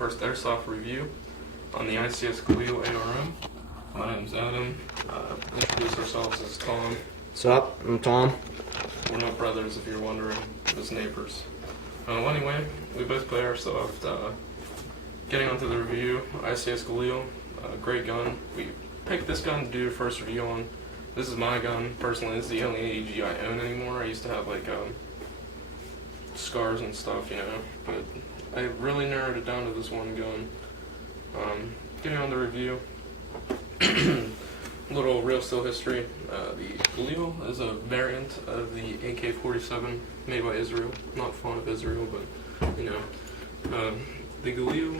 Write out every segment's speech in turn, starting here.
first airsoft review on the ICS Galil ARM. My name's Adam. Introduce ourselves as Tom. What's up? I'm Tom. We're not brothers, if you're wondering, just neighbors. Well, anyway, we both play airsoft. Getting onto the review, ICS Galil, great gun. We picked this gun to do the first review on. This is my gun, personally. This is the only AEG I own anymore. I used to have like scars and stuff, you know, but I really narrowed it down to this one gun. Getting on the review, little real still history. The Galil is a variant of the AK-47 made by Israel. Not fond of Israel, but you know, the Galil,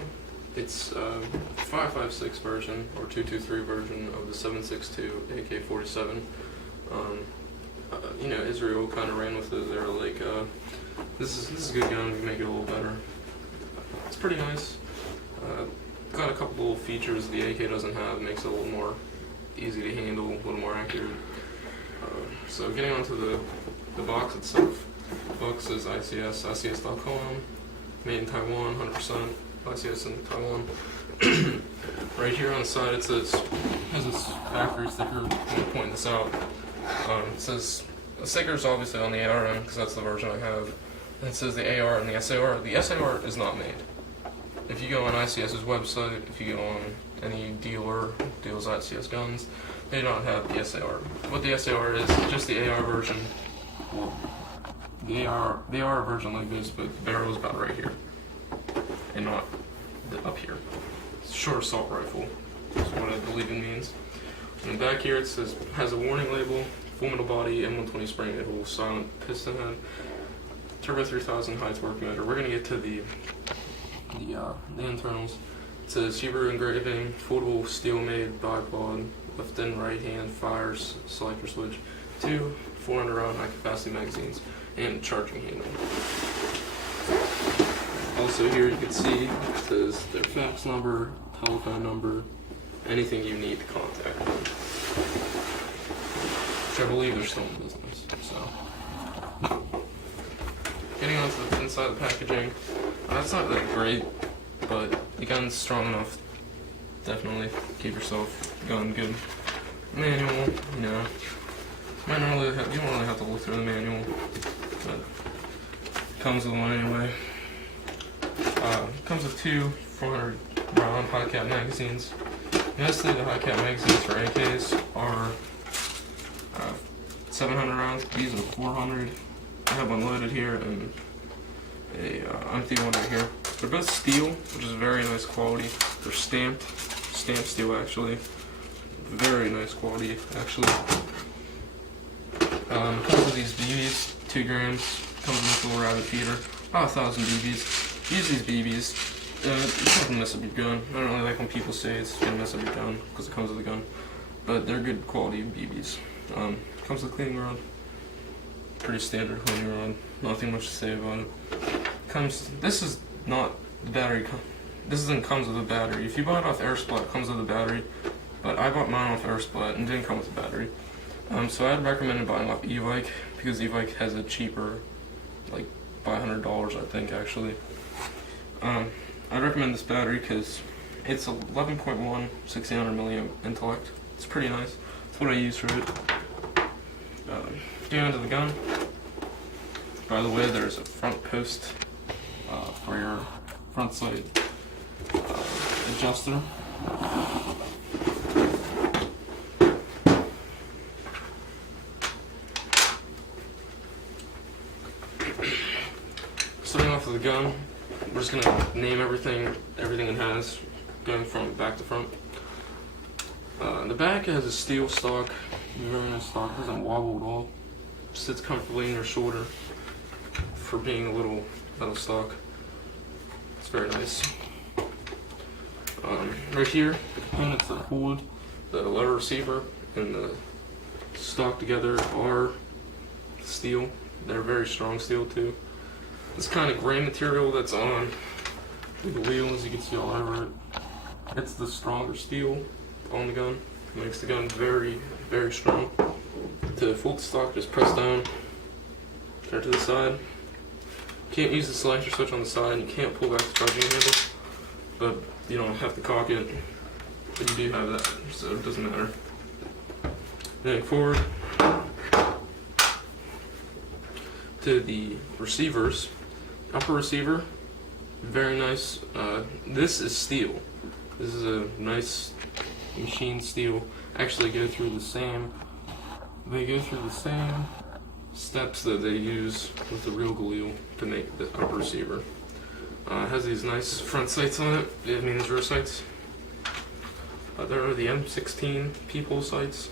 it's 5.56 version or 223 version of the 7.62 AK-47. You know, Israel kind of ran with it. They were like, this is a good gun. We can make it a little better. It's pretty nice. Got a couple little features the AK doesn't have. It makes it a little more easy to handle, a little more accurate. So getting onto the box itself. The box is ICS.com, made in Taiwan, 100% ICS in Taiwan. Right here on the side it says, has this factory sticker. I'm pointing this out. It says, the sticker is obviously on the ARM because that's the version I have. And it says the AR and the SAR. The SAR is not made. If you go on ICS's website, if you go on any dealer deals ICS guns, they don't have the SAR. What the SAR is just the AR version. Well, the AR version like this, but the barrel is about right here, and not up here. It's a short assault rifle. That's what I believe it means. And back here it says, has a warning label, full metal body, M120 spring middle, silent piston head, turbo 3000 high torque motor. We're gonna get to the internals. It says Hebrew engraving, foldable steel made bipod, left and right hand fires, selector switch, 2 400 round high capacity magazines, and charging handle. Also here you can see it says their fax number, telephone number, anything you need to contact them. Which I believe they're still in business. So getting on to the inside of the packaging. That's not that great, but the gun's strong enough. Definitely keep yourself gun good. Manual, you know. You don't really have to look through the manual, but comes with one anyway. Comes with 2 400 round high cap magazines. Mostly the high cap magazines for AKs are 700 rounds. These are 400. I have one loaded here and a empty one right here. They're both steel, which is very nice quality. They're stamped steel actually. Very nice quality actually. Comes with these BBs, 2 grams. Comes with this little rabbit feeder, about 1,000 BBs. Use these BBs. It's not gonna mess up your gun. I don't really like when people say it's gonna mess up your gun because it comes with the gun, but they're good quality BBs. Comes with a cleaning rod. Pretty standard cleaning rod. Nothing much to say about it. This is not the battery. This comes with a battery. If you buy it off AirSplat, it comes with a battery. But I bought mine off AirSplat and it didn't come with a battery. So I'd recommend buying off Evike because Evike has a cheaper, like by $100 I think actually. I'd recommend this battery because it's 11.1 1600 milliamp intellect. It's pretty nice. That's what I use for it. Getting into the gun. By the way, there's a front post for your front sight adjuster. Starting off with the gun, we're just gonna name everything it has, going from back to front. The back has a steel stock, very nice stock, doesn't wobble at all. Sits comfortably in your shoulder for being a little metal stock. It's very nice. Right here, the components that hold the lever receiver and the stock together are steel. They're very strong steel too. This kind of gray material that's on the wheel, as you can see all over it, it's the stronger steel on the gun. It makes the gun very, very strong. To fold the stock, just press down, turn to the side. You can't use the selector switch on the side, and you can't pull back the charging handle. but you don't have to cock it. But you do have that, so it doesn't matter. Then forward to the receivers. Upper receiver, very nice. This is steel. This is a nice machine steel. Actually, they go through the same steps that they use with the real Galil to make the upper receiver. It has these nice front sights on it. I mean, these rear sights. There are the M16 peephole sights.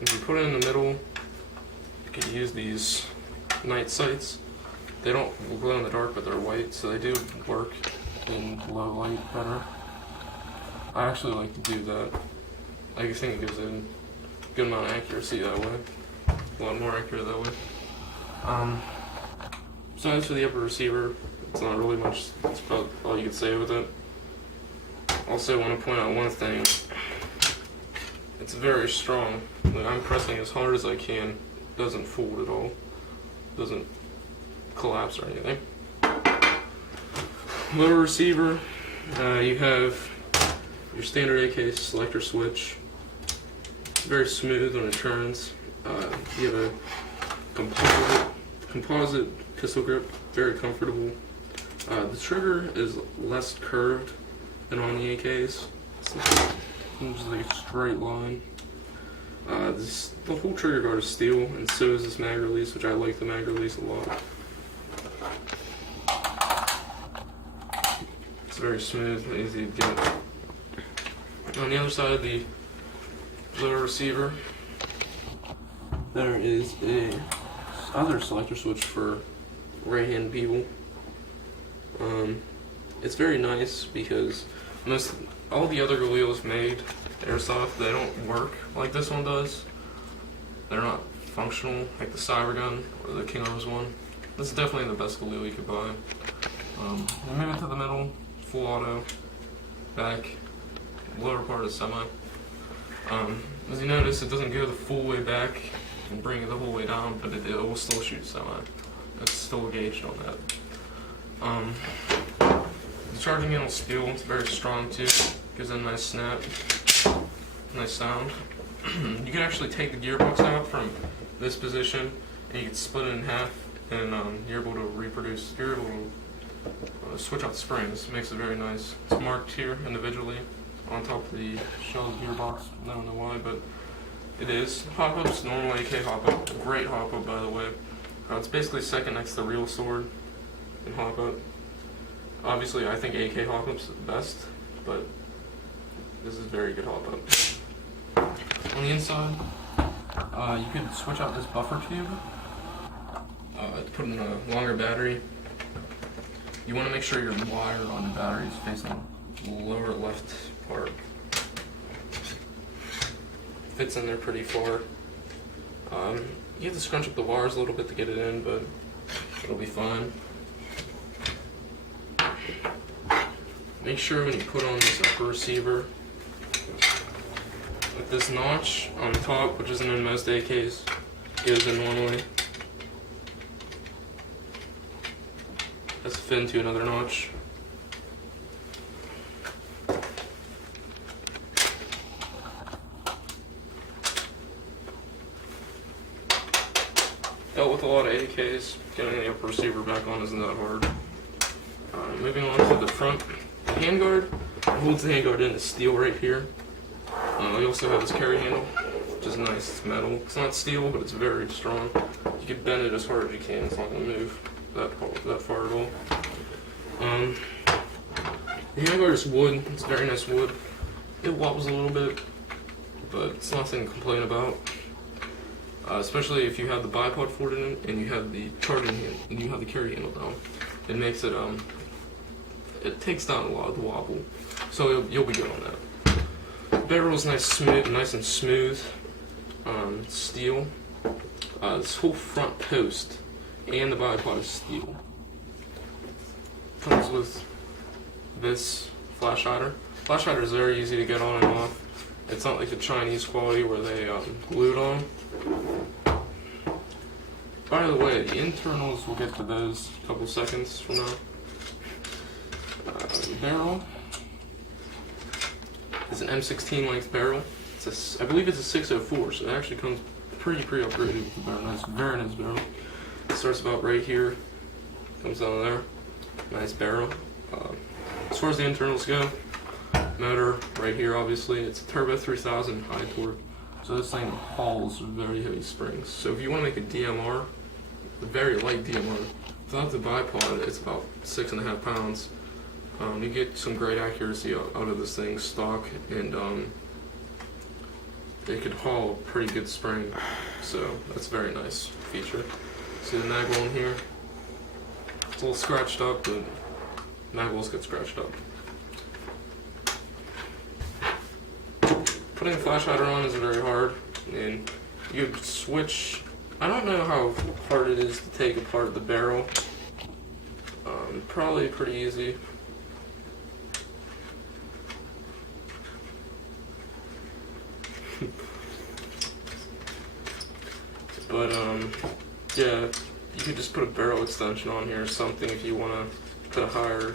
If you put it in the middle, you can use these night sights. They don't glow in the dark, but they're white, so they do work in low light better. I actually like to do that. I think it gives a good amount of accuracy that way. A lot more accurate that way. So as for the upper receiver, it's not really much. That's about all you can say with it. Also, I want to point out one thing. It's very strong. Like, I'm pressing as hard as I can. It doesn't fold at all. It doesn't collapse or anything. Lower receiver, you have your standard AK selector switch. Very smooth when it turns. You have a composite pistol grip, very comfortable. The trigger is less curved than on the AKs. It's just like a straight line. The whole trigger guard is steel, and so is this mag release, which I like the mag release a lot. It's very smooth and easy to get. On the other side of the lower receiver, there is a other selector switch for right-hand people. It's very nice because all the other Galils made airsoft, they don't work like this one does. They're not functional like the Cybergun or the King Arms one. This is definitely the best Galil you could buy. You move it to the middle, full auto, back, lower part is semi. As you notice, it doesn't go the full way back and bring it the whole way down, but it will still shoot semi. It's still gauged on that. The charging handle is steel, it's very strong too. Gives it a nice snap, nice sound. You can actually take the gearbox out from this position and you can split it in half, and you're able to reproduce. You're able to switch out the springs. It makes it very nice. It's marked here individually on top of the shell gearbox. I don't know why, but it is. Hop-up's normal AK hop-up. Great hop-up, by the way. It's basically second next to the real sword in hop-up. Obviously, I think AK hop-up's the best, but this is very good hop-up. On the inside, you can switch out this buffer tube to put in a longer battery. You want to make sure your wire on the battery is facing the lower left part. Fits in there pretty far. You have to scrunch up the wires a little bit to get it in, but it'll be fine. Make sure when you put on this upper receiver, with this notch on top, which isn't in most AKs, goes in normally. Let's fit into another notch. Dealt with a lot of AKs. Getting the upper receiver back on isn't that hard. Moving on to the front. The handguard holds the handguard in. It's steel right here. We also have this carry handle, which is nice. It's metal. It's not steel, but it's very strong. You can bend it as hard as you can. It's not going to move that far at all. The handguard is wood. It's very nice wood. It wobbles a little bit, but it's nothing to complain about. Especially if you have the bipod for it in it, and you have the charging hand, and you have the carry handle down. It makes it it takes down a lot of the wobble, so you'll be good on that. The barrel is nice and smooth. Steel. This whole front post and the bipod is steel. Comes with this flash hider. Flash hider is very easy to get on and off. It's not like the Chinese quality where they glue it on. By the way, the internals, we'll get to those a couple seconds from now. barrel is an M16 length barrel. I believe it's a 604, so it actually comes pretty upgraded with the barrel. Very nice barrel. It starts about right here, comes down there. Nice barrel. As far as the internals go, motor right here, obviously it's a Turbo 3000 high torque. So this thing hauls very heavy springs. So if you want to make a DMR, a very light DMR, without the bipod, it's about 6.5 pounds. You get some great accuracy out of this thing stock, and it could haul a pretty good spring. So that's a very nice feature. See the mag well in here? It's a little scratched up, but mag wells get scratched up. Putting a flash hider on is very hard, and you could switch. I don't know how hard it is to take apart the barrel. Probably pretty easy. But yeah, you could just put a barrel extension on here or something if you want to put a higher,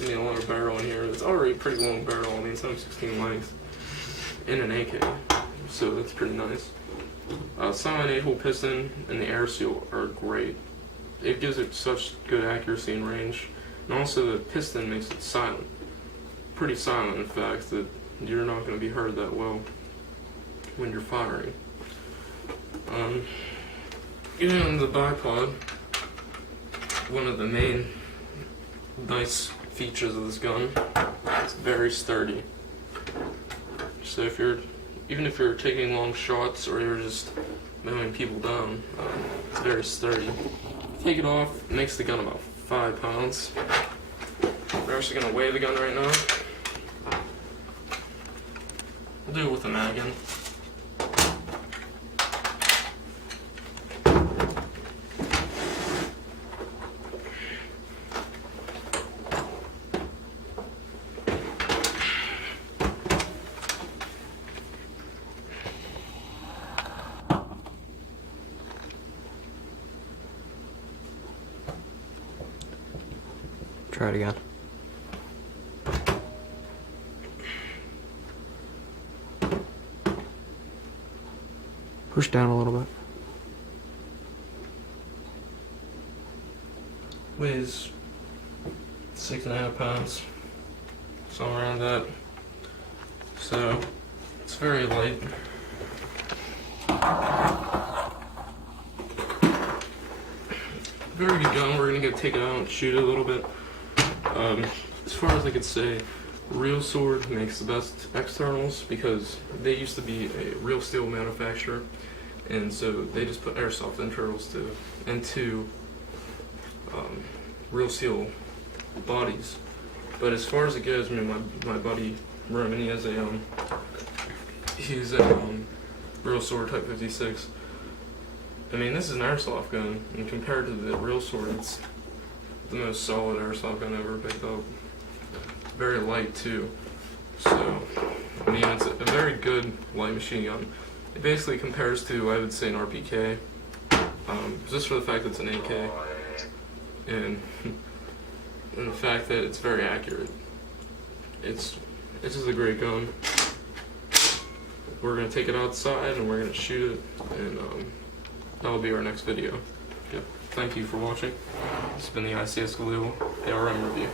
longer barrel in here. It's already a pretty long barrel. I mean, it's only 16 length in an AK, so that's pretty nice. Silent 8-hole piston and the air seal are great. It gives it such good accuracy and range, and also the piston makes it silent. Pretty silent, in fact, that you're not going to be heard that well when you're firing. Getting on the bipod, one of the main nice features of this gun, it's very sturdy. So even if you're taking long shots or you're just mowing people down, it's very sturdy. Take it off, it makes the gun about 5 pounds. We're actually going to weigh the gun right now. We'll do it with the mag in. Try it again. Push down a little bit. Weighs 6.5 pounds, somewhere around that. So it's very light. Very good gun. We're gonna take it out and shoot it a little bit. As far as I could say, Real Sword makes the best externals because they used to be a real steel manufacturer, and so they just put airsoft internals into real steel bodies. But as far as it goes, I mean, my buddy Roman, he's a Real Sword Type 56. I mean, this is an airsoft gun, and compared to the Real Sword, it's the most solid airsoft gun I ever picked up. Very light too. So, I mean, it's a very good light machine gun. It basically compares to, I would say, an RPK, just for the fact that it's an AK, and the fact that it's very accurate. It's just a great gun. We're gonna take it outside and we're gonna shoot it, and that'll be our next video. Yep. Thank you for watching. It's been the ICS Galil ARM review.